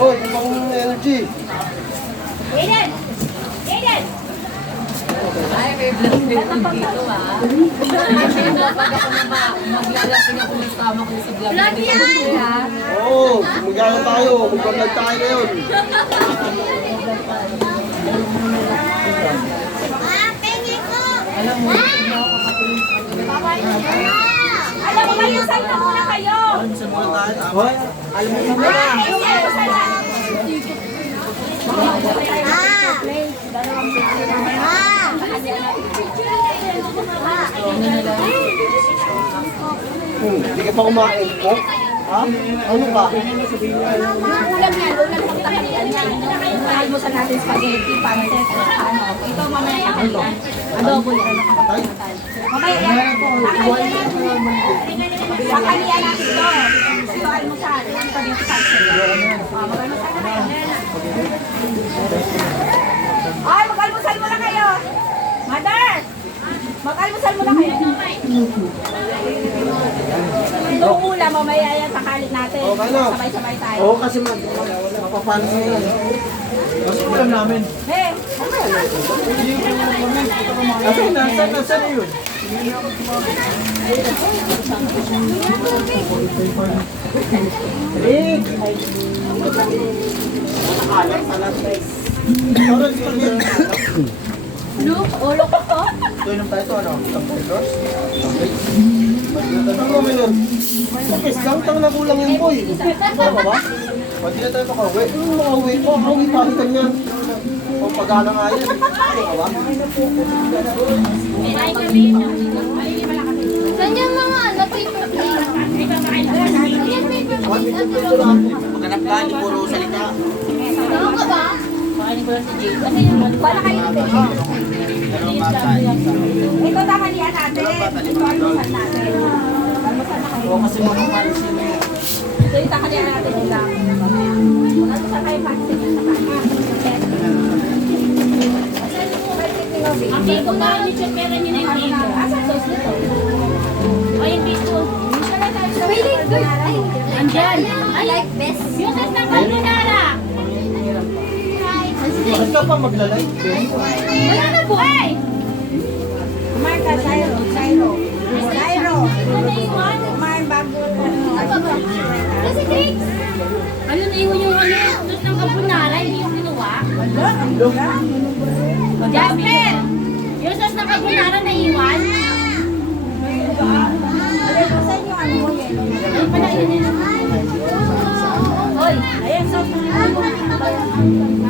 Hoy, pang energy. Aiden! Aiden! Ay, may vlog dito ah. Pag ako maglalasing ako ng tama ko sa vlog. Vlog yan! Oo, magana tayo. Magbablog tayo ngayon. Alam mo, Alam mo kayo, saan na muna kayo? Hoy, alam mo na. Hindi ka pa kumain ko? Ha? Ano ka? Ulam yan, ulam ng tanghalian yan. Almusal natin spaghetti, pancit, ano. Ito mamaya kakalian. Adobo yan. Mamaya yan. Kakalian natin ito. Ito almusal. Spaghetti, pancit. Mag-almusal na kayo. Ay, mag-almusal muna kayo. Mother! Mag-almusal muna kayo. Itong ulam, mamaya yan, sakalit natin. Okay na. Sabay-sabay tayo. Oo, kasi mapapano yan. Kasi ulam namin. Hey! Kasi nasa yun? Rick! Parang spaghetti. Look, ulo ko to. Ito yung tayo ano? Tapos? Ano mo yun? Tapos lang, tang nagulang yung boy. Ano ba ba? Pwede na tayo makauwi. Makauwi po, makauwi pa rin kanyan. O pag-ala nga yan. Ano ba ba? Saan yung mga ano, paper plate? Maghanap ka, hindi puro salita. Ano ka ba? Wala kayo natin. Ito tanghalian natin. Ito almusal natin. Almusal na kayo. Oo, kasi mamapalis yun eh. Ito yung tanghalian natin nila. Almusal kayo pansin yan sa kanya. Ang biko na, yung pera niyo na yung biko. Asan sauce nito? O yung biko. Really good. Andyan. I like this. Yung sa carbonara. Bakit ka pa maglalay? Wala na po. Ay! Kumain ka, Cairo. Cairo. Cairo. Ano naiwan? Kumain bago. Kasi Trix. Ano naiwan yung ano? Tapos ng carbonara, hindi yung ginawa. Jasper! Yung sauce ng carbonara naiwan. Saan yung ano mo yan? Ay pala yun yun. Hoy, ayan, sauce na nito.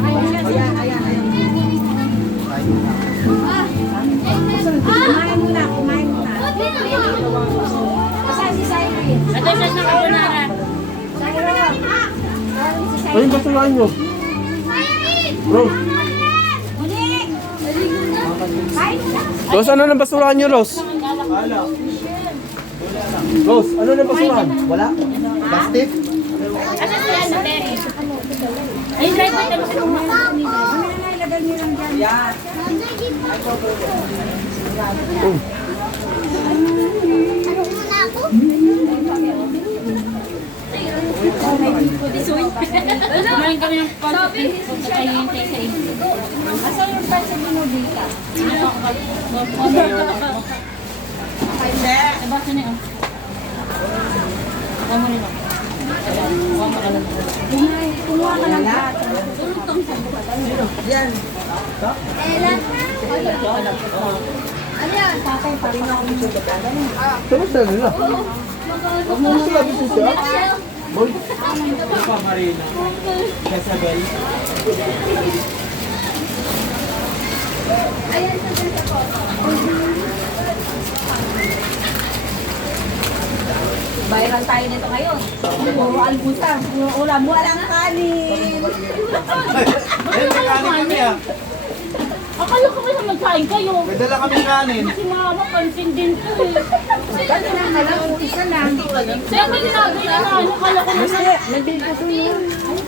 Ayan, ayan, ayan. Kumain muna, kumain muna. Saan si Cyril? Ito yung sauce ng carbonara. Ano yung basurahan nyo? Bro, Unik! Kain ka. Rose, ano na basurahan nyo, Rose? Rose, ano na basurahan? Wala? Plastic? Ano sila na Terry? Ayun, try ko ito. Ano na ilagay niyo lang dyan? Yan. Kumain kami ng pagkain. Pagkakahintay sa inyo. Asan yung pansa binubita? Nabasa na yun. Huwag mo rin ako. Huwag mo ka lang. Kumuha ka ng plato. Ano yan? Tatay pa rin ako dito. Kamusta nila? Huwag mo sila dito siya? Boy? Ano pa, Marina? Kasabay? Viral tayo nito ngayon. Puro albusan, puro ulam, walang kanin. Akala ko kayo magkain kayo. May dala kami kanin. Si mama, pansin din to eh. Ganun na lang, isa lang. Sa'yo ba ginagay na ano? Akala ko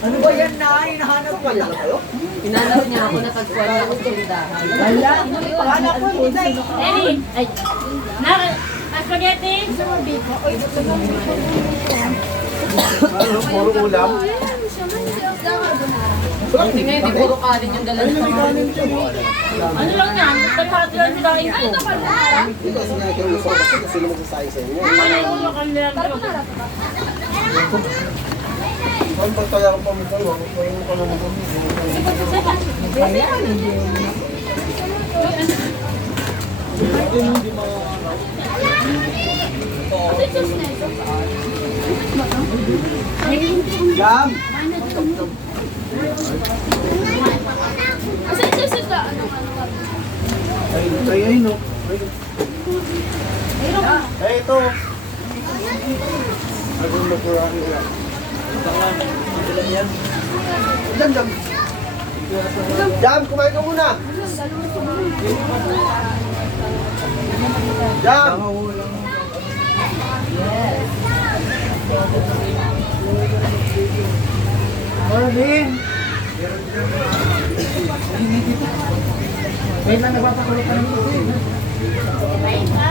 Ano ba yan na? Hinahanap ka lang kayo? Hinanap niya ako, natagpuan niya ako sa tindahan. Wala. Wala po, hindi. Eri, ay, spaghetti. Puro ulam. Hindi nga, hindi puro kanin yung dala Ayun, nito. may kanin siya. Ano lang yan? Kalahati lang sila ko. Hindi kasi nga kayo gusto ko kasi sila magsasayi sa inyo. Ano kanila? Ang pagkaya ko pa mo kayo, ako pa yung ka naman kami. Jam! Kasi susunod ano. Ay, no. Ay, ito. Agong magkurang nila. Jam, jam. Jam, kumain ka muna. Jam! Marvin! Wait lang, nagpapakulo ka nito. Kain na.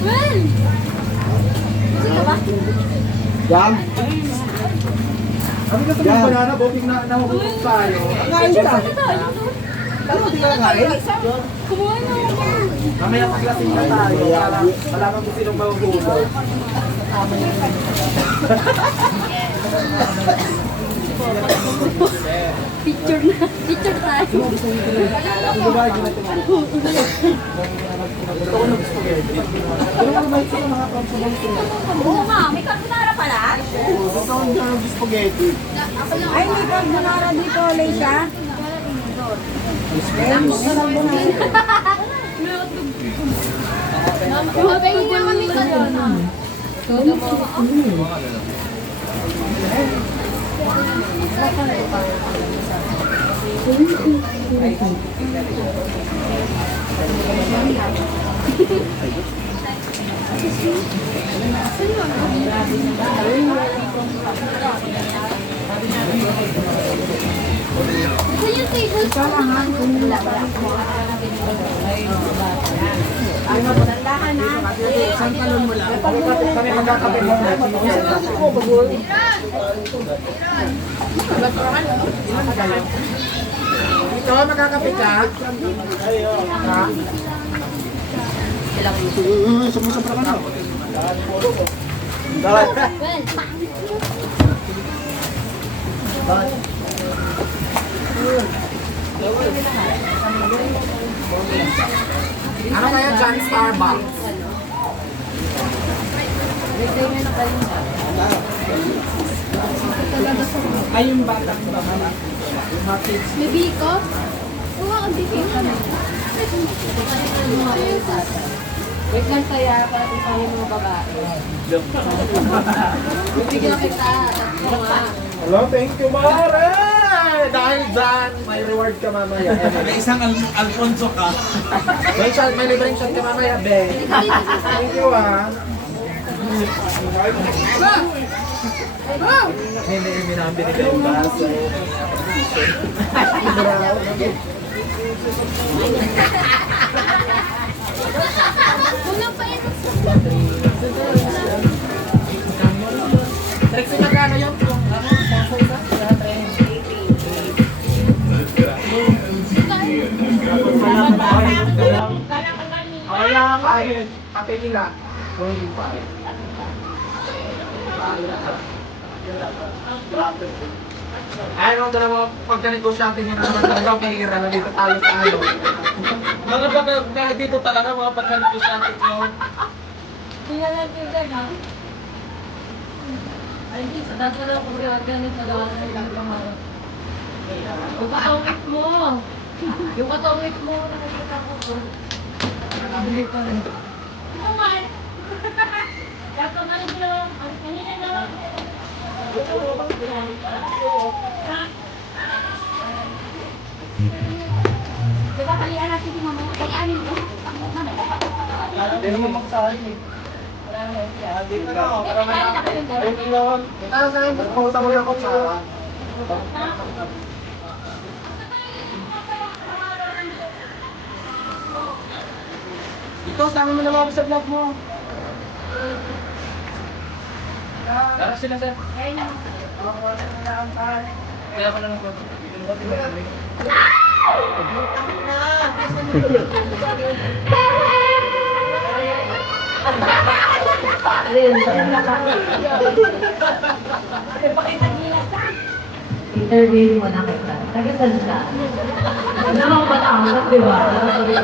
Well! Sige ba? Jam! Kami kasi yung banana boating na nahuhulog tayo. Kain ka! Ano ba di ka kain? Kumuha na ako. Mamaya paglasing na tayo. Malaman kung sinong mahuhulog. Picture na. Picture tayo. Ang babae din na tumayo. Gusto ko ng spaghetti. Pero mga may sila nakakampulong sila. Oo nga, may carbonara pala. Gusto ko ng spaghetti. Ay, may carbonara dito, Leisha. Mabay na kami ka doon. Ito yung table sa Kami magkakape mo. Ito, magkakape ka? Ha? Sumusubra ka na. Ano kaya dyan, Starbucks? Ay, yung batang baka na. Yung hatid. May biko? Oo, ang biko. Wait lang kaya para tayo mga babae. Bibigyan kita. Hello, thank you, Mare! Dahil dyan, may reward ka mamaya. May isang Alfonso ka. May libreng shot ka mamaya, be. Thank you, ah. Hindi, minabili ka yung baso. Kulang pa yun. Trixie, magkano yun? Kaya kain. Ate nila. Ano ang dalawa pagka-negosyante nyo naman talaga pahira na dito talo-talo. Mga baka dito talaga mga pagkalipusan nyo. Tingnan natin dyan, ha? Ay, hindi. Sa dati lang kung ganit sa daan ng ibang pangarap. Yung katawit mo. Yung katawit mo. Nakikita ko. Nakabili pa rin. Diba, kalian natin si mama. Pag-anin ko. Hindi naman magsahin eh. Dito na ako, para may ayun lang. Pumunta mo yung kutsara. Ito, sama mo na mga sa vlog mo. Tara sila, sir. Kaya ko lang ako. Interview mo na kita. Tagasan ka. Ano mo Batangas, di ba? Sabi ko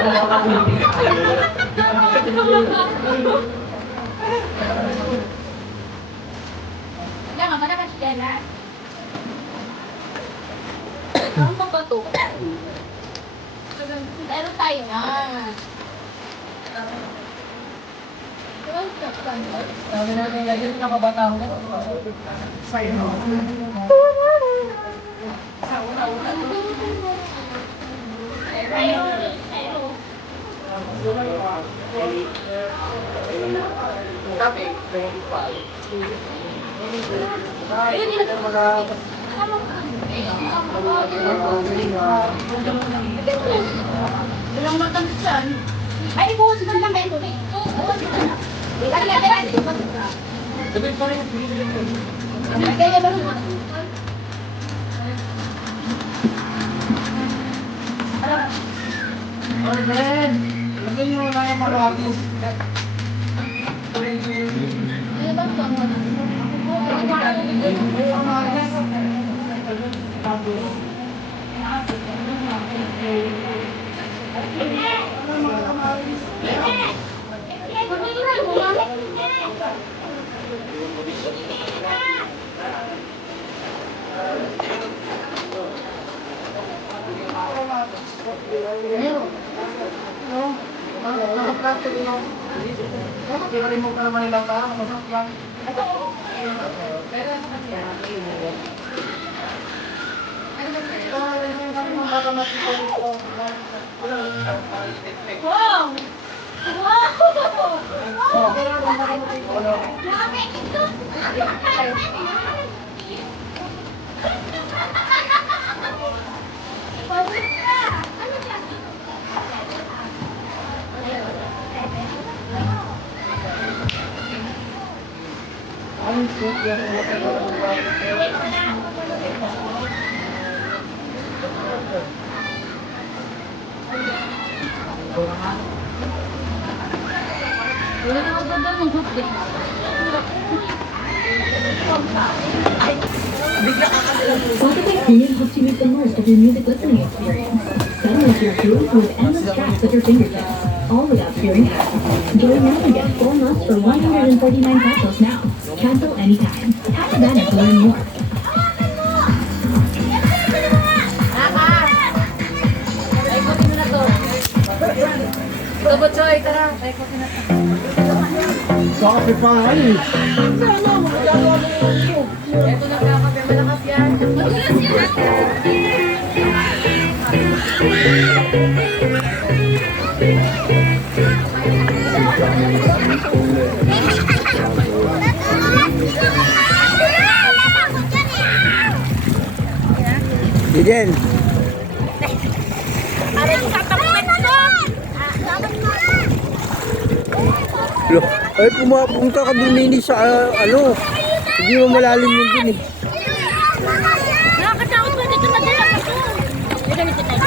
lang ako. Wala nga, malakas yan ha. Ano ba to? Meron tayo na. Sabi natin, lagi na kabataan ko. Sa'yo. Walang matansan. Ay, buhos ka lang kayo. Buhos ka lang. Sabi pa rin. Kaya ba? Orlen! Lagyan nyo na yung marami. Ano ba Kaya-remove ka naman nilang tao. Masok lang. Wow! Spotify Premium helps you make the most of your music listening experience. Download your tools with endless tracks at your fingertips, all without hearing ads. Join now and get 4 months for 149 pesos now. Cancel anytime. Tap the banner to learn more. Ikutin mo na to. Ito ba, Choy? Tara, ikutin na to. Sabi pa nga eh. Ito na kakape, malakas yan. Iden. Ay, pumunta ka din sa ano. Hindi mo malalim yun din eh. Nakakatakot ko dito madala pa to. May ganito tayo.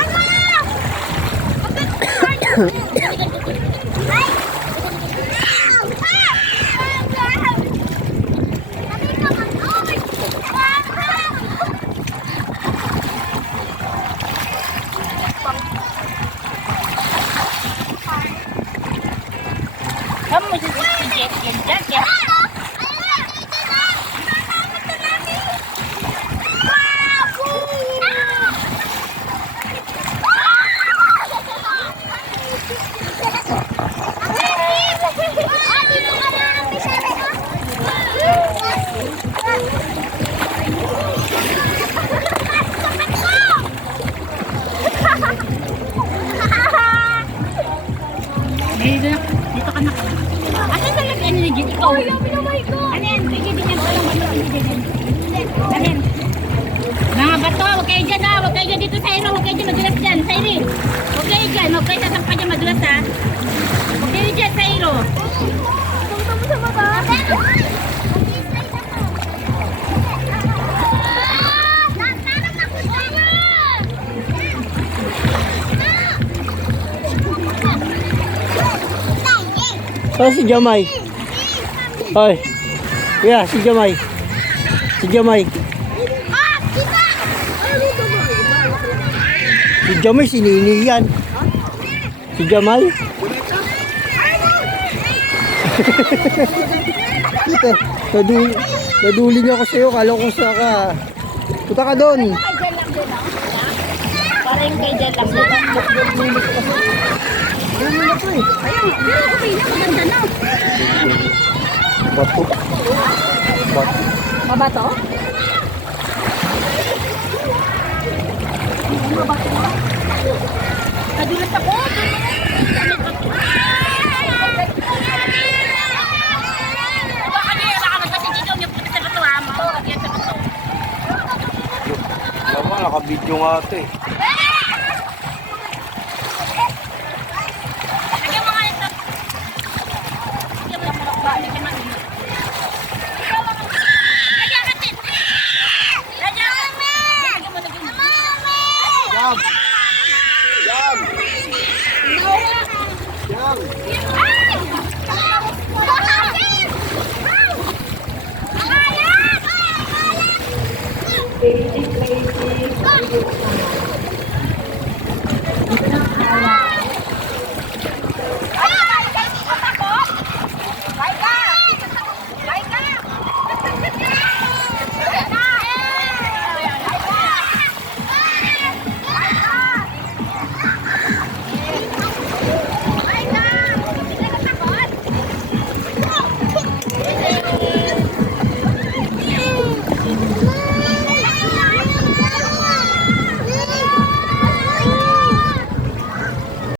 Kamu jet ya. bato. Huwag kayo dyan ha. Huwag kayo dyan dito sa iro. Huwag kayo dyan madulas dyan. Sa iri. Huwag kayo dyan. Huwag kayo sasampa dyan madulas ha. Huwag kayo dyan sa iro. Punta mo sa mata. Oh, si Jamay. Hoy. Yeah, si Jamay. Si Jamay. Si Jamay, sinini yan. Si Jamay. Ito, naduli niya ako sa'yo. Kala ko sa ka. Punta ka doon. Parang kayo dyan lang. Ayun, pero kumina. Maganda na. Bato. Mabato? Nadulas ako. Baka magpasigidom yung puti sa bato ha. Mga sa bato. Nakabidyo nga ito eh.